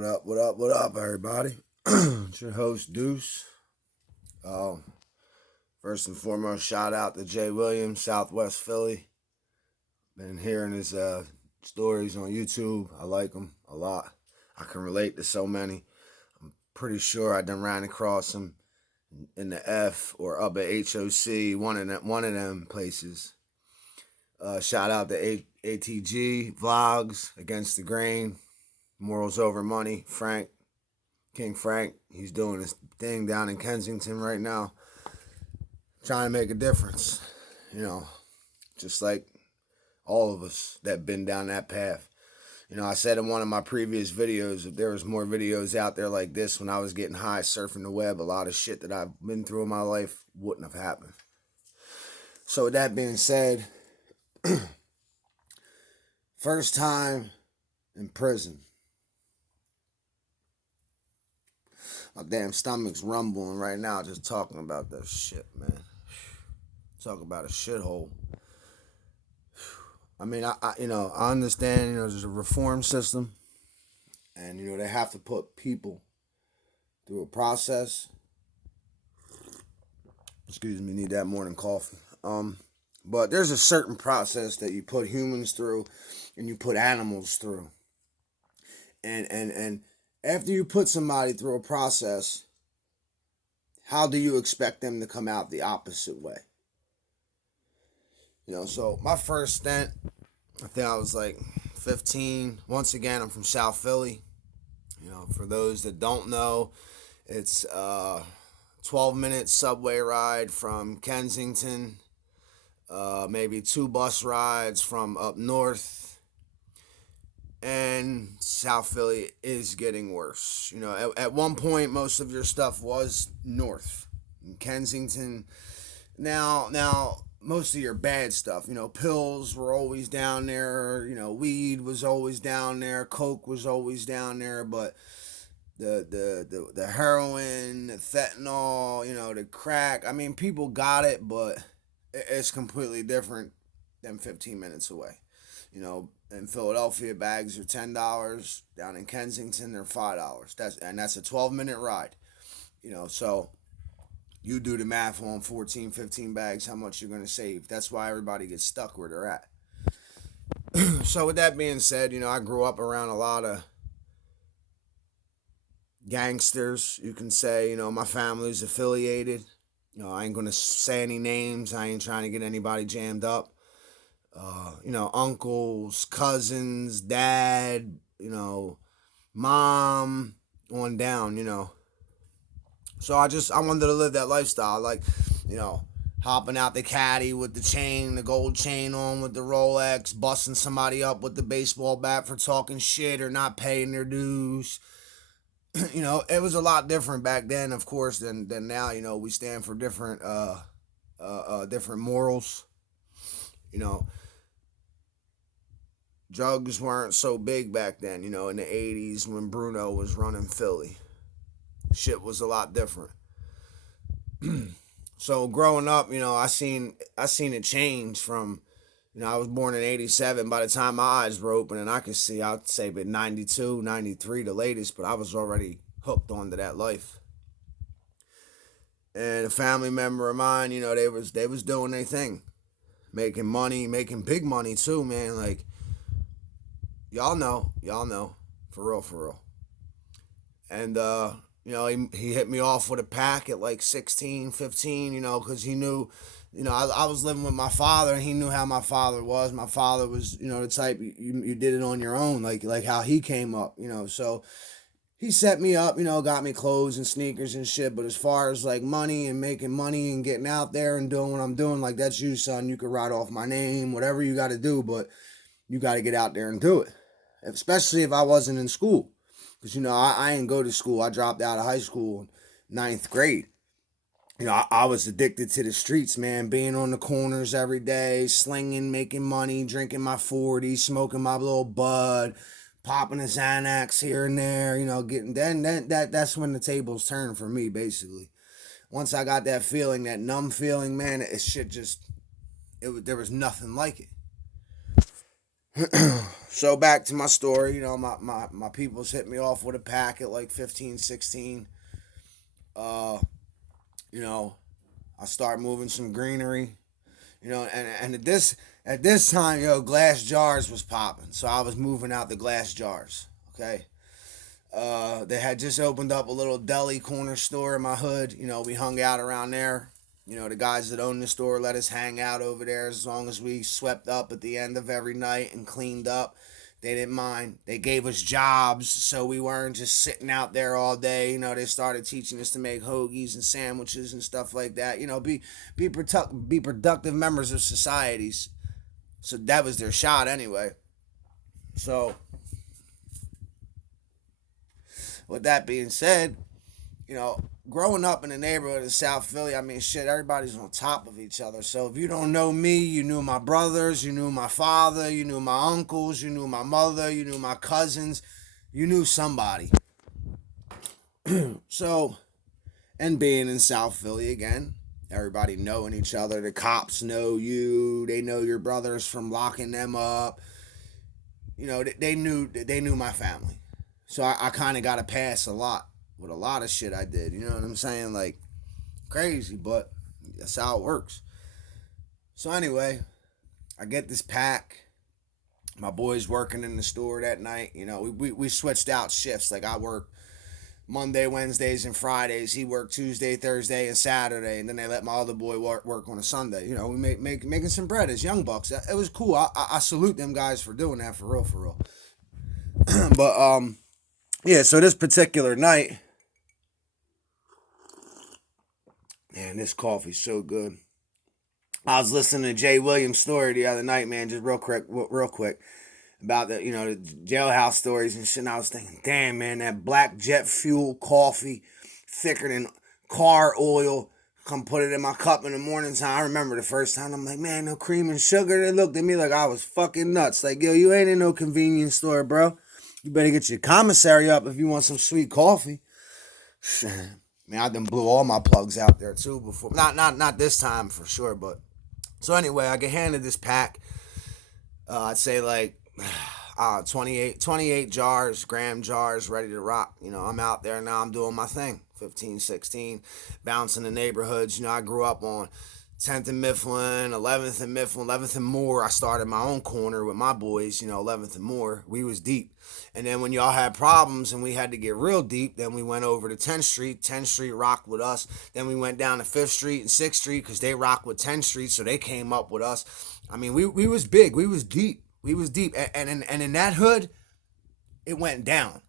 What up, everybody? It's your host, Deuce. Uh, First and foremost, shout out to Jay Williams, Southwest Philly. Been hearing his stories on YouTube. I like them a lot. I can relate to so many. I'm pretty sure I done ran across him in the F or up at HOC, one of them places. Shout out to ATG Vlogs, Against the Grain, Morals Over Money, King Frank. He's doing his thing down in Kensington right now, trying to make a difference. Just like all of us that been down that path. I said in one of my previous videos, if there was more videos out there like this when I was getting high surfing the web, a lot of shit that I've been through in my life wouldn't have happened. So with that being said, first time in prison. My damn stomach's rumbling right now just talking about that shit, man. Talk about a shithole. I mean, I understand, there's a reform system, and, they have to put people through a process. Excuse me, need that morning coffee. But there's a certain process that you put humans through and you put animals through. And after you put somebody through a process, how do you expect them to come out the opposite way? So my first stint, I think I was like 15. Once again, I'm from South Philly. For those that don't know, it's a 12-minute subway ride from Kensington, maybe 2 bus rides from up north. And South Philly is getting worse. At one point, most of your stuff was north. In Kensington, now most of your bad stuff, pills were always down there, weed was always down there, coke was always down there, but the heroin, the fentanyl, the crack, I mean, people got it, but it's completely different than 15 minutes away. In Philadelphia, bags are $10. Down in Kensington, they're $5. That's a 12-minute ride. So you do the math on 14, 15 bags, how much you're going to save. That's why everybody gets stuck where they're at. So with that being said, I grew up around a lot of gangsters, you can say. My family's affiliated. I ain't going to say any names. I ain't trying to get anybody jammed up. Uncles, cousins, dad, mom, on down, So I wanted to live that lifestyle, like, hopping out the caddy with the gold chain on with the Rolex, busting somebody up with the baseball bat for talking shit or not paying their dues. It was a lot different back then, of course, than now. We stand for different different morals. Drugs weren't so big back then, in the 80s when Bruno was running Philly. Shit was a lot different. So growing up, I seen it change from, I was born in 87. By the time my eyes were open and I could see, I'd say but 92, 93 the latest, but I was already hooked onto that life. And a family member of mine, they was doing their thing. Making money, making big money too, man. Like, y'all know, for real. And, he hit me off with a pack at like 16, 15, because he knew, I was living with my father and he knew how my father was. My father was, the type, you did it on your own, like how he came up, so he set me up, got me clothes and sneakers and shit. But as far as like money and making money and getting out there and doing what I'm doing, like, that's you, son. You could write off my name, whatever you got to do, but you got to get out there and do it. Especially if I wasn't in school. Because, I didn't go to school. I dropped out of high school in 9th grade. I was addicted to the streets, man. Being on the corners every day, slinging, making money, drinking my 40, smoking my little bud, popping a Xanax here and there, getting that's when the tables turned for me, basically. Once I got that feeling, that numb feeling, man, there was nothing like it. So back to my story, you know, my peoples hit me off with a pack at like 15, 16. Uh, you know, I start moving some greenery, you know, and at this time, yo, glass jars was popping. So I was moving out the glass jars. Okay. They had just opened up a little deli corner store in my hood. You know, we hung out around there. You know, the guys that owned the store let us hang out over there as long as we swept up at the end of every night and cleaned up. They didn't mind. They gave us jobs, so we weren't just sitting out there all day. You know, they started teaching us to make hoagies and sandwiches and stuff like that. You know, be productive members of societies. So that was their shot anyway. So with that being said, you know, growing up in the neighborhood of South Philly, I mean, shit, everybody's on top of each other. So if you don't know me, you knew my brothers, you knew my father, you knew my uncles, you knew my mother, you knew my cousins, you knew somebody. So, and being in South Philly again, everybody knowing each other. The cops know you. They know your brothers from locking them up. You know, they knew my family. So I kind of got a pass a lot with a lot of shit I did. You know what I'm saying? Like crazy, but that's how it works. So anyway, I get this pack. My boy's working in the store that night. You know, we switched out shifts. Like I work Monday, Wednesdays, and Fridays. He worked Tuesday, Thursday, and Saturday, and then they let my other boy work on a Sunday. You know, we making some bread as young bucks. It was cool. I salute them guys for doing that for real, for real. But yeah. So this particular night, man, this coffee's so good. I was listening to Jay Williams' story the other night, man. Just real quick about the the jailhouse stories and shit. And I was thinking, damn, man, that black jet fuel coffee, thicker than car oil. Come put it in my cup in the morning time. I remember the first time. I'm like, man, no cream and sugar. They looked at me like I was fucking nuts. Like, yo, you ain't in no convenience store, bro. You better get your commissary up if you want some sweet coffee. Man, I done blew all my plugs out there too before. Not this time for sure, but so anyway, I get handed this pack. I'd say like 28 jars, gram jars, ready to rock. You know, I'm out there now. I'm doing my thing. 15, 16, bouncing the neighborhoods. You know, I grew up on 10th and Mifflin, 11th and Mifflin, 11th and Moore. I started my own corner with my boys, 11th and Moore. We was deep. And then when y'all had problems and we had to get real deep, then we went over to 10th Street. 10th Street rocked with us. Then we went down to 5th Street and 6th Street because they rocked with 10th Street, so they came up with us. I mean, we was big. We was deep. We was deep. And in that hood, it went down.